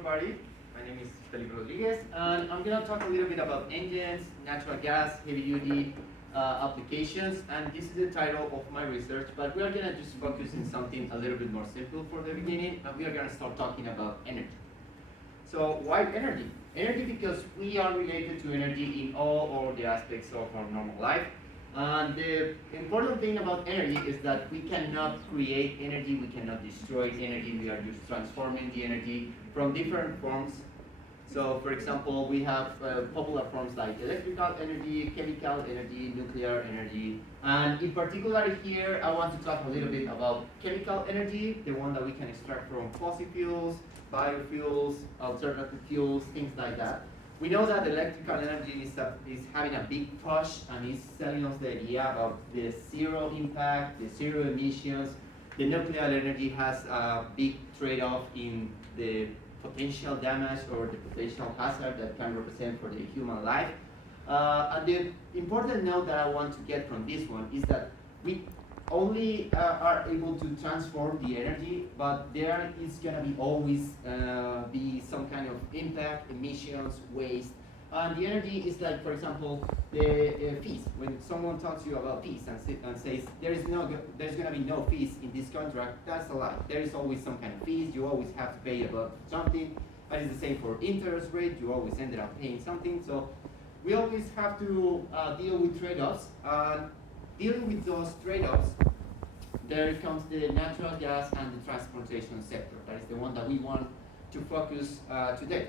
everybody. My name is Felipe Rodriguez, and I'm gonna talk a little bit about engines, natural gas, heavy-duty applications, and this is the title of my research. But we are gonna just focus on something a little bit more simple for the beginning, and we are gonna start talking about energy. So why energy? Energy because we are related to energy in all the aspects of our normal life. And the important thing about energy is that we cannot create energy, we cannot destroy energy, we are just transforming the energy from different forms. So for example, we have popular forms like electrical energy, chemical energy, nuclear energy. And in particular here, I want to talk a little bit about chemical energy, the one that we can extract from fossil fuels, biofuels, alternative fuels, things like that. We know that electrical energy is having a big push and is selling us the idea of the zero impact, the zero emissions. The nuclear energy has a big trade-off in the potential damage or the potential hazard that can represent for the human life. And the important note that I want to get from this one is that we only are able to transform the energy, but there is gonna be always be some kind of impact, emissions, waste. And the energy is like, for example, the fees. When someone talks to you about fees and says there's gonna be no fees in this contract, that's a lie. There is always some kind of fees. You always have to pay about something. That is the same for interest rate. You always ended up paying something. So we always have to deal with trade-offs. Dealing with those trade-offs, there comes the natural gas and the transportation sector. That is the one that we want to focus today.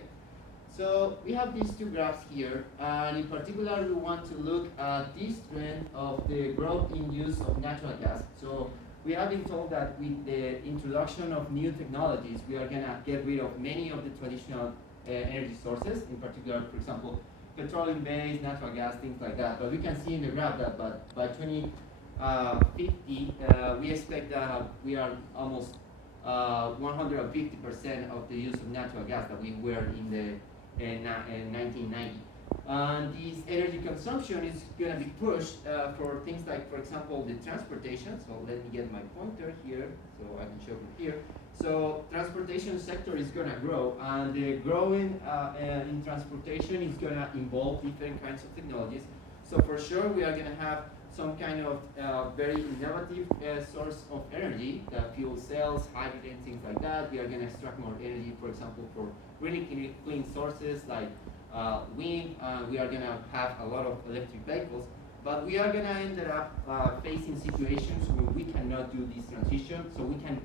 So we have these two graphs here, and in particular we want to look at this trend of the growth in use of natural gas. So we have been told that with the introduction of new technologies, we are going to get rid of many of the traditional energy sources, in particular, for example, petroleum-based, natural gas, things like that. But we can see in the graph that by 2050, we expect that we are almost 150% of the use of natural gas that we were in the 1990. And this energy consumption is going to be pushed for things like, for example, the transportation. So let me get my pointer here so I can show you here. So transportation sector is going to grow, and the growing in transportation is going to involve different kinds of technologies. So for sure, we are going to have some kind of very innovative source of energy, fuel cells, hydrogen, things like that. We are going to extract more energy, for example, for really clean sources like wind. We are going to have a lot of electric vehicles, but we are going to end up facing situations where we cannot do this transition. So we are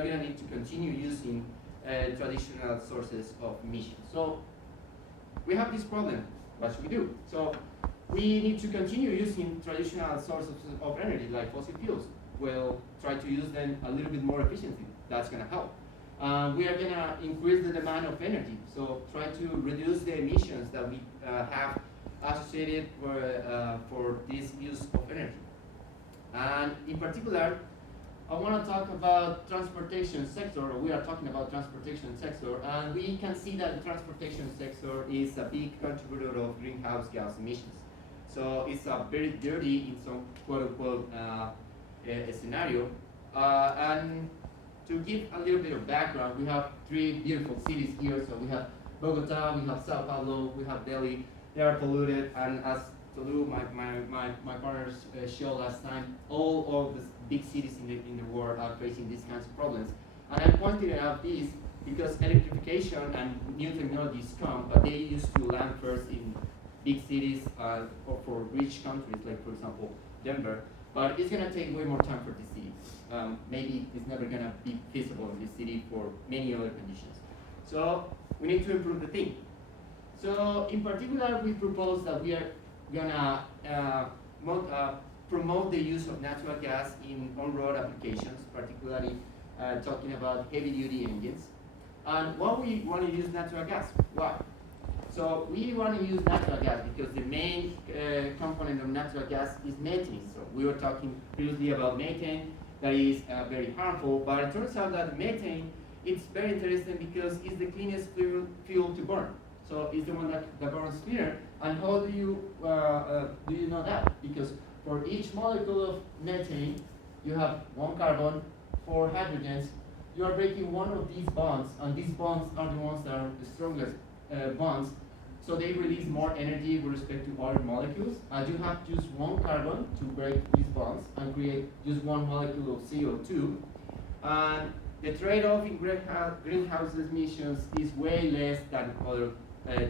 going to need to continue using traditional sources of emissions. So we have this problem. What should we do? So we need to continue using traditional sources of energy like fossil fuels. We'll try to use them a little bit more efficiently. That's going to help. We are going to increase the demand of energy. So try to reduce the emissions that we have associated for this use of energy. And in particular, I want to talk about transportation sector. We are talking about transportation sector, and we can see that the transportation sector is a big contributor of greenhouse gas emissions. So it's a very dirty in some quote-unquote scenario. And to give a little bit of background, we have three beautiful cities here. So we have Bogota, we have Sao Paulo, we have Delhi. They are polluted, and as Tolu, my partners showed last time, all of the big cities in the world are facing these kinds of problems. And I pointed out this because electrification and new technologies come, but they used to land first in big cities or for rich countries, like for example Denver. But it's going to take way more time for this city. Maybe it's never going to be feasible in this city for many other conditions. So we need to improve the thing. So in particular, we propose that we are gonna promote the use of natural gas in on-road applications, particularly talking about heavy-duty engines. And why we want to use natural gas? Why? So we want to use natural gas because the main component of natural gas is methane. So we were talking previously about methane that is very harmful, but it turns out that methane it's very interesting because it's the cleanest fuel to burn. So it's the one that burns cleaner. And how do you know that? Because for each molecule of methane, you have one carbon, 4 hydrogens, you are breaking one of these bonds, and these bonds are the ones that are the strongest bonds, so they release more energy with respect to other molecules. You have just one carbon to break these bonds and create just one molecule of CO2. And the trade-off in greenhouse emissions is way less than other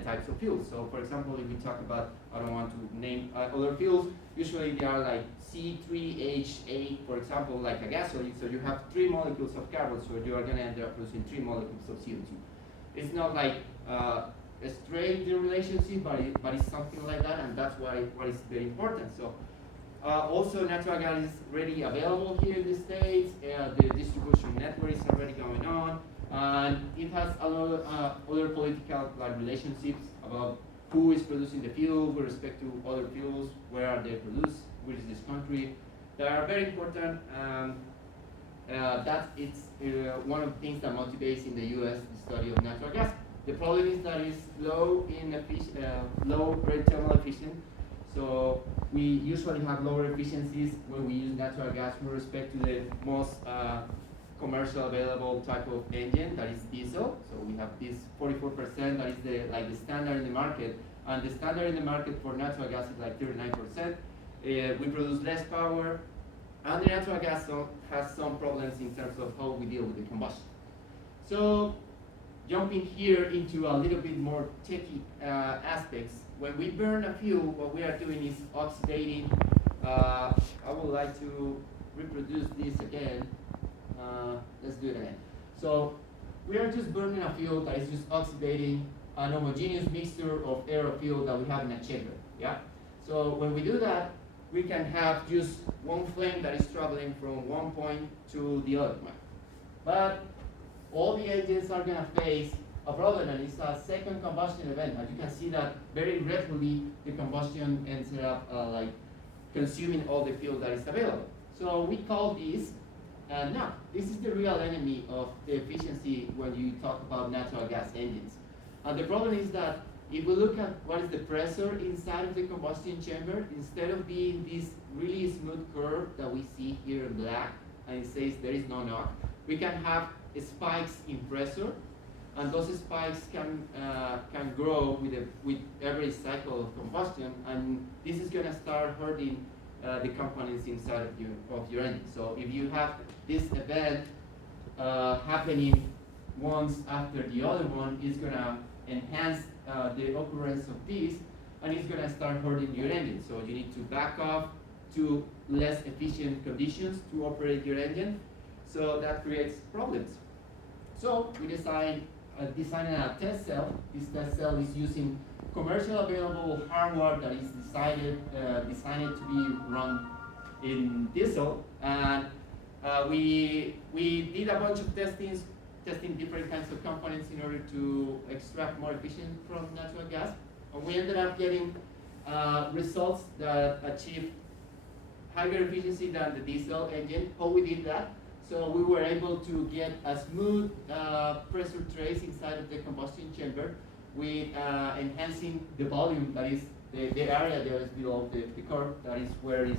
types of fuels. So for example, if we talk about, I don't want to name other fuels, usually they are like C3H8, for example, like a gasoline. So you have 3 molecules of carbon, so you are going to end up producing 3 molecules of CO2. It's not like a straight relationship, but it's something like that, and that's why is very important. So also, natural gas is already available here in the States. The distribution network is already going on, and it has a lot of other political relationships about who is producing the fuel with respect to other fuels, where are they produced, which is this country. They are very important. That it's one of the things that motivates in the U.S. the study of natural gas. The problem is that it's low rate thermal efficient. So we usually have lower efficiencies when we use natural gas with respect to the most commercial available type of engine, that is diesel. So we have this 44%, that is the standard in the market, and the standard in the market for natural gas is like 39%. We produce less power, and the natural gas has some problems in terms of how we deal with the combustion. So jumping here into a little bit more techy aspects, when we burn a fuel, what we are doing is oxidating. I would like to reproduce this again. Let's do it again. So we are just burning a fuel that is just oxidating an homogeneous mixture of air or fuel that we have in a chamber. Yeah. So when we do that, we can have just one flame that is traveling from one point to the other point. But all the engines are going to face a problem, and it's a second combustion event. And you can see that very rapidly the combustion ends up like consuming all the fuel that is available. So we call this NOx. This is the real enemy of the efficiency when you talk about natural gas engines. And the problem is that if we look at what is the pressure inside of the combustion chamber, instead of being this really smooth curve that we see here in black, and it says there is no NOx, we can have spikes in pressure, and those spikes can grow with every cycle of combustion, and this is going to start hurting the components inside of your engine. So if you have this event happening once after the other one, it's going to enhance the occurrence of this, and it's going to start hurting your engine. So you need to back off to less efficient conditions to operate your engine. So that creates problems. So we designed a test cell. This test cell is using commercially available hardware that is designed to be run in diesel. And we did a bunch of testing different kinds of components in order to extract more efficient from natural gas. And we ended up getting results that achieved higher efficiency than the diesel engine. How we did that? So we were able to get a smooth pressure trace inside of the combustion chamber with enhancing the volume, that is the area that is below the curve, that is where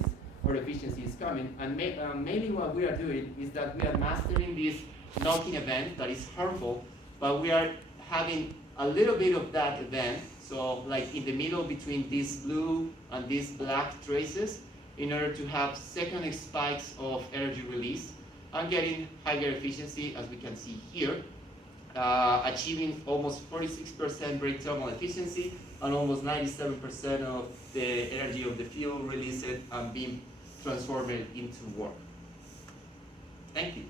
our efficiency is coming. And mainly what we are doing is that we are mastering this knocking event that is harmful, but we are having a little bit of that event, so like in the middle between these blue and these black traces, in order to have second spikes of energy release and getting higher efficiency, as we can see here, achieving almost 46% rate thermal efficiency and almost 97% of the energy of the fuel released and being transformed into work. Thank you.